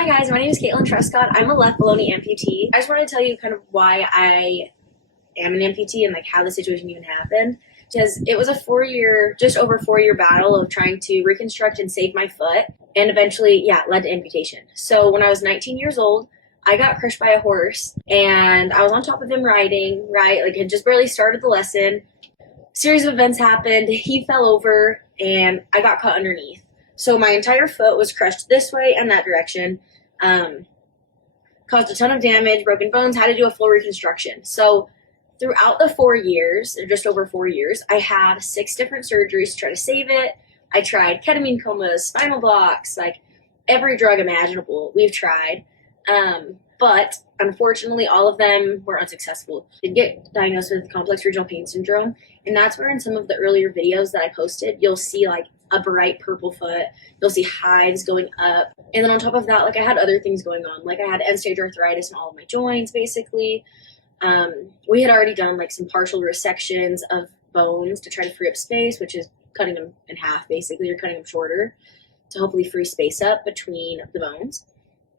Hi guys, my name is Caitlin Trescott. I'm a left below-knee amputee. I just want to tell you kind of why I am an amputee and like how the situation even happened. Because it was a just over 4-year battle of trying to reconstruct and save my foot, and eventually, led to amputation. So when I was 19 years old, I got crushed by a horse, and I was on top of him riding, right? Like, had just barely started the lesson. Series of events happened. He fell over, and I got cut underneath. So my entire foot was crushed this way and that direction. Caused a ton of damage, broken bones, had to do a full reconstruction. So throughout the 4 years, or just over 4 years, I had 6 different surgeries to try to save it. I tried ketamine comas, spinal blocks, like every drug imaginable we've tried. But unfortunately, all of them were unsuccessful. I did get diagnosed with complex regional pain syndrome, and that's where in some of the earlier videos that I posted, you'll see like a bright purple foot, you'll see hives going up, and then on top of that, like I had other things going on, like I had end-stage arthritis in all of my joints, basically. We had already done like some partial resections of bones to try to free up space, which is cutting them in half, basically, or cutting them shorter to hopefully free space up between the bones.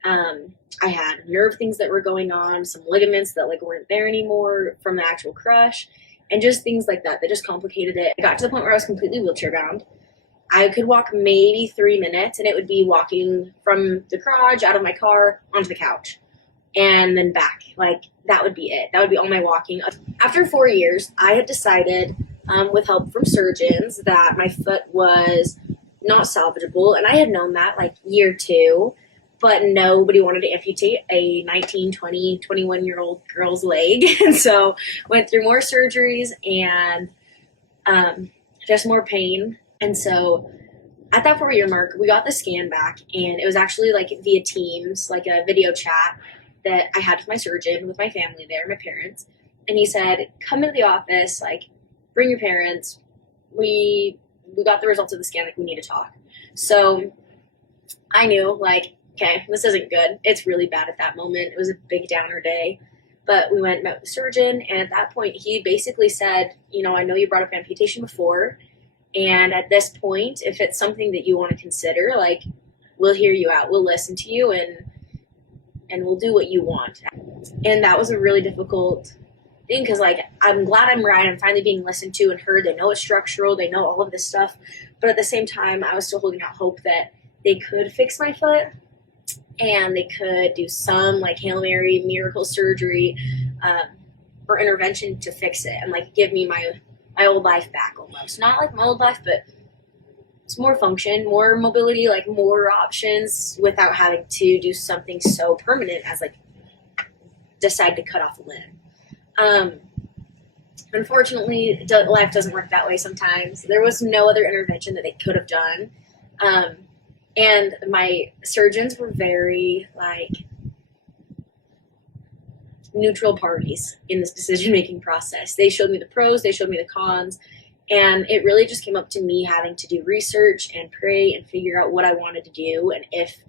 I had nerve things that were going on, some ligaments that like weren't there anymore from the actual crush, and just things like that just complicated it. I got to the point where I was completely wheelchair bound. I could walk maybe 3 minutes, and it would be walking from the garage out of my car onto the couch and then back. Like, that would be it. That would be all my walking. After 4 years, I had decided, with help from surgeons, that my foot was not salvageable, and I had known that like year 2, but nobody wanted to amputate a 19, 20, 21-year-old girl's leg. And so went through more surgeries and just more pain. And so at that 4-year mark, we got the scan back, and it was actually like via Teams, like a video chat that I had with my surgeon, with my family there, my parents. And he said, come into the office, like bring your parents. We got the results of the scan, like we need to talk. So I knew like, okay, this isn't good. It's really bad at that moment. It was a big downer day. But we went and met with the surgeon, and at that point, he basically said, I know you brought up amputation before, and at this point, if it's something that you want to consider, like, we'll hear you out. We'll listen to you, and we'll do what you want. And that was a really difficult thing because, like, I'm glad I'm right. I'm finally being listened to and heard. They know it's structural. They know all of this stuff. But at the same time, I was still holding out hope that they could fix my foot and they could do some, like, Hail Mary miracle surgery or intervention to fix it and, like, give me my old life back almost. Not like my old life, but it's more function, more mobility, like more options without having to do something so permanent as like decide to cut off a limb. Unfortunately, life doesn't work that way sometimes. There was no other intervention that they could have done. And my surgeons were very like neutral parties in this decision-making process. They showed me the pros, they showed me the cons, and it really just came up to me having to do research and pray and figure out what I wanted to do and if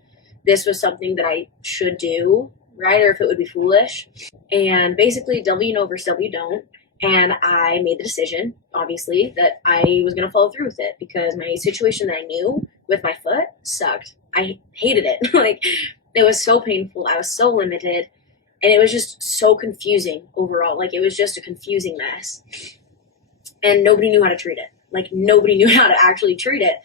this was something that I should do, right, or if it would be foolish. And basically, W know versus W don't. And I made the decision, obviously, that I was going to follow through with it because my situation that I knew with my foot sucked. I hated it. Like, it was so painful. I was so limited. And it was just so confusing overall. Like, it was just a confusing mess. And nobody knew how to treat it. Like, nobody knew how to actually treat it.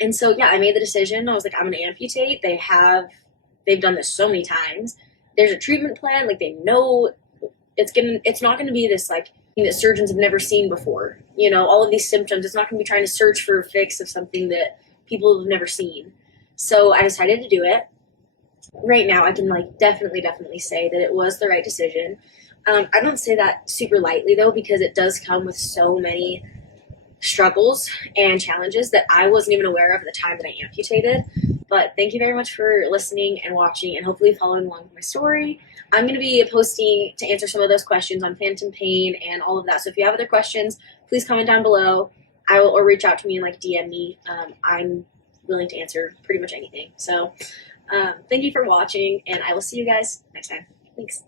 And so, I made the decision. I was like, I'm going to amputate. They've done this so many times. There's a treatment plan. Like, they know it's not going to be this, like, thing that surgeons have never seen before. All of these symptoms. It's not going to be trying to search for a fix of something that people have never seen. So I decided to do it. Right now, I can like definitely say that it was the right decision. I don't say that super lightly though, because it does come with so many struggles and challenges that I wasn't even aware of at the time that I amputated. But thank you very much for listening and watching and hopefully following along with my story. I'm going to be posting to answer some of those questions on phantom pain and all of that. So if you have other questions, please comment down below. Or reach out to me and like DM me. I'm willing to answer pretty much anything. So thank you for watching, and I will see you guys next time. Thanks.